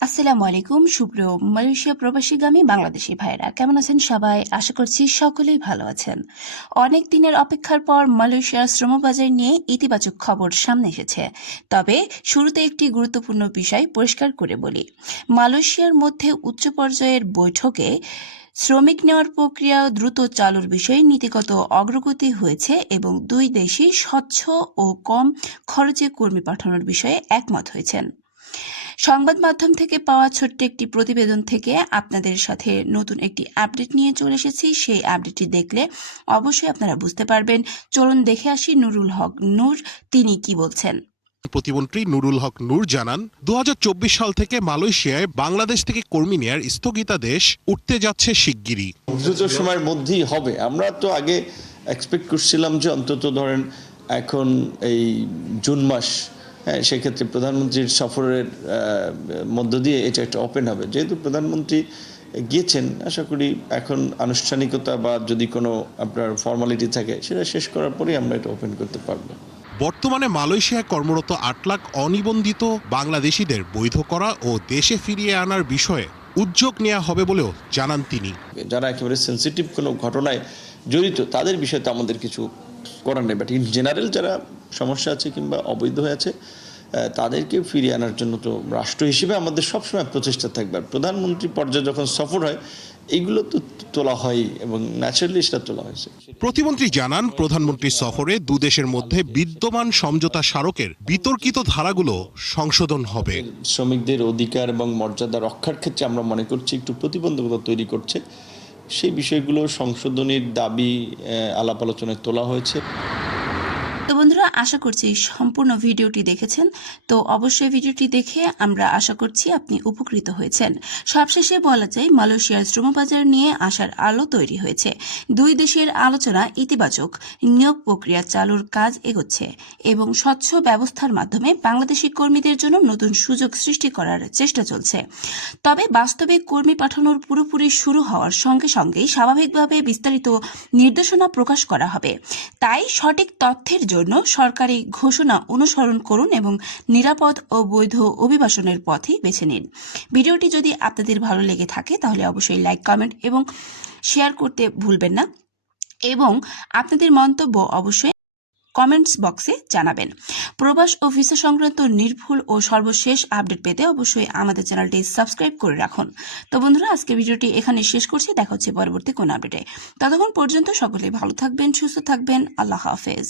আসসালামু আলাইকুম সুপ্রিয় মালয়েশিয়া প্রবাসীগামী বাংলাদেশি ভাইরা, কেমন আছেন সবাই? আশা করছি সকলেই ভালো আছেন। অনেক দিনের অপেক্ষার পর মালয়েশিয়ার শ্রমবাজার নিয়ে ইতিবাচক খবর সামনে এসেছে। তবে শুরুতে একটি গুরুত্বপূর্ণ বিষয় পরিষ্কার করে বলি। মালয়েশিয়ার মধ্যে উচ্চ পর্যায়ের বৈঠকে শ্রমিক নেওয়ার প্রক্রিয়া দ্রুত চালুর বিষয়ে নীতিগত অগ্রগতি হয়েছে এবং দুই দেশই স্বচ্ছ ও কম খরচে কর্মী পাঠানোর বিষয়ে একমত হয়েছেন। সংবাদ মাধ্যম থেকে পাওয়া ছোট্ট একটি প্রতিবেদন থেকে আপনাদের সাথে নতুন একটি আপডেট নিয়ে চলে এসেছি। সেই আপডেটটি দেখলে অবশ্যই আপনারা বুঝতে পারবেন। চলুন দেখে আসি নুরুল হক নূর তিনি কি বলছেন। প্রতিমন্ত্রী নুরুল হক নূর জানান, ২০২৪ সাল থেকে মালয়েশিয়ায় বাংলাদেশ থেকে কর্মী নেয়ার স্থগিতাদেশ উঠতে যাচ্ছে শিগগিরই। দ্রুত সময়ের মধ্যেই হবে। আমরা তো আগে এক্সপেক্ট করছিলাম যে অন্তত ধরেন এখন এই জুন মাস, হ্যাঁ, সেক্ষেত্রে প্রধানমন্ত্রীর সফরের মধ্য দিয়ে এটা একটা ওপেন হবে। যেহেতু প্রধানমন্ত্রী গিয়েছেন, আশা করি এখন আনুষ্ঠানিকতা বা যদি কোনো আপনার ফর্মালিটি থাকে সেটা শেষ করার পরেই আমরা এটা ওপেন করতে পারবো। বর্তমানে মালয়েশিয়ায় কর্মরত ৮ লাখ অনিবন্ধিত বাংলাদেশিদের বৈধ করা ও দেশে ফিরিয়ে আনার বিষয়ে উদ্যোগ নেওয়া হবে বলেও জানান তিনি। যারা একেবারে সেন্সিটিভ কোনো ঘটনায় জড়িত তাদের বিষয়ে তো আমাদের কিছু করার নেই, বাট ইন জেনারেল যারা সমস্যা আছে কিংবা অবৈধ হয়ে আছে তাদেরকে ফিরিয়ে আনার জন্য তো রাষ্ট্র হিসেবে আমাদের সবসময় প্রচেষ্টা থাকবে। আর প্রধানমন্ত্রী পর্যায়ে যখন সফর হয় এইগুলো তো তোলা হয় এবং ন্যাচারালি সেটা তোলা হয়েছে। প্রতিমন্ত্রী জানান, প্রধানমন্ত্রীর সফরে দুদেশের মধ্যে বিদ্যমান সমঝোতা স্মারকের বিতর্কিত ধারাগুলো সংশোধন হবে। শ্রমিকদের অধিকার এবং মর্যাদা রক্ষার ক্ষেত্রে আমরা মনে করছি একটু প্রতিবন্ধকতা তৈরি করছে, সেই বিষয়গুলো সংশোধনের দাবি আলাপ আলোচনায় তোলা হয়েছে। তো বন্ধুরা, আশা করছি সম্পূর্ণ ভিডিওটি দেখেছেন। তো অবশ্যই ভিডিওটি দেখে আমরা আশা করছি আপনি উপকৃত হয়েছেন। সবশেষে বলা যায়, মালয়েশিয়ার শ্রমবাজার নিয়ে আশার আলো তৈরি হয়েছে। দুই দেশের আলোচনা ইতিবাচক, নিয়োগ প্রক্রিয়া চালুর কাজ এগোচ্ছে এবং স্বচ্ছ ব্যবস্থার মাধ্যমে বাংলাদেশি কর্মীদের জন্য নতুন সুযোগ সৃষ্টি করার চেষ্টা চলছে। তবে বাস্তবে কর্মী পাঠানোর পুরোপুরি শুরু হওয়ার সঙ্গে সঙ্গেই স্বাভাবিকভাবে বিস্তারিত নির্দেশনা প্রকাশ করা হবে। তাই সঠিক তথ্যের জন্য সরকারি ঘোষণা অনুসরণ করুন এবং নিরাপদ ও বৈধ অভিবাসনের পথই বেছে নিন। ভিডিওটি যদি আপনাদের ভালো লেগে থাকে তাহলে অবশ্যই লাইক, কমেন্ট এবং শেয়ার করতে ভুলবেন না এবং আপনাদের মন্তব্য অবশ্যই কমেন্টস বক্সে জানাবেন। প্রবাস ও ভিসা সংক্রান্ত নির্ভুল ও সর্বশেষ আপডেট পেতে অবশ্যই আমাদের চ্যানেলটি সাবস্ক্রাইব করে রাখুন। তো বন্ধুরা, আজকে ভিডিওটি এখানে শেষ করছি। দেখা হচ্ছে পরবর্তী কোন আপডেটে। ততক্ষণ পর্যন্ত সকলে ভালো থাকবেন, সুস্থ থাকবেন। আল্লাহ হাফেজ।